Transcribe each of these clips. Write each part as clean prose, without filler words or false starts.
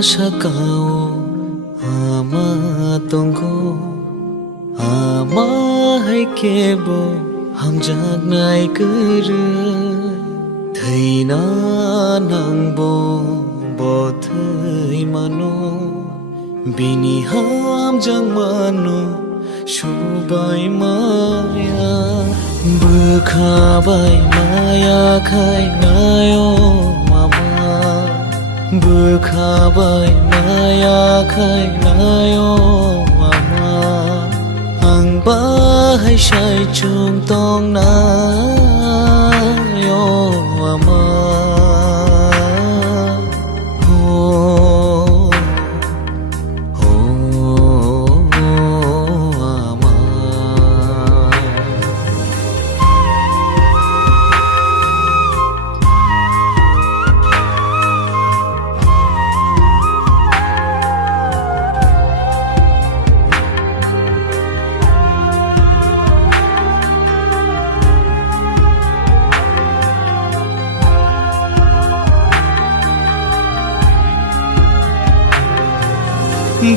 sakao ama tonggo ama hai kebo hamjak nai kere thaina nangbo bo thai mano bini hamjang mano shubai maya bukhabai maya khai nayo mama bukhabai maya khai nayo mama ang bahai shai chung tong na yo mama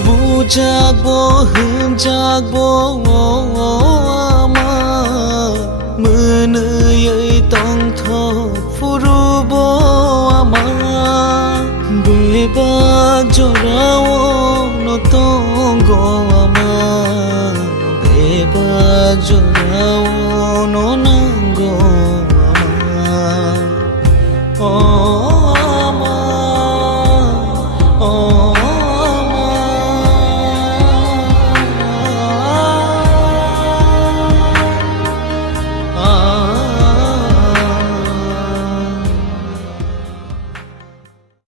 বুঝাবো হিমজাগবো আমা মনयै তংথ ফুরুবো আমা বেবাগ জোড়াও নতঙ্গো আমা বেবাগ জোড়াও ননা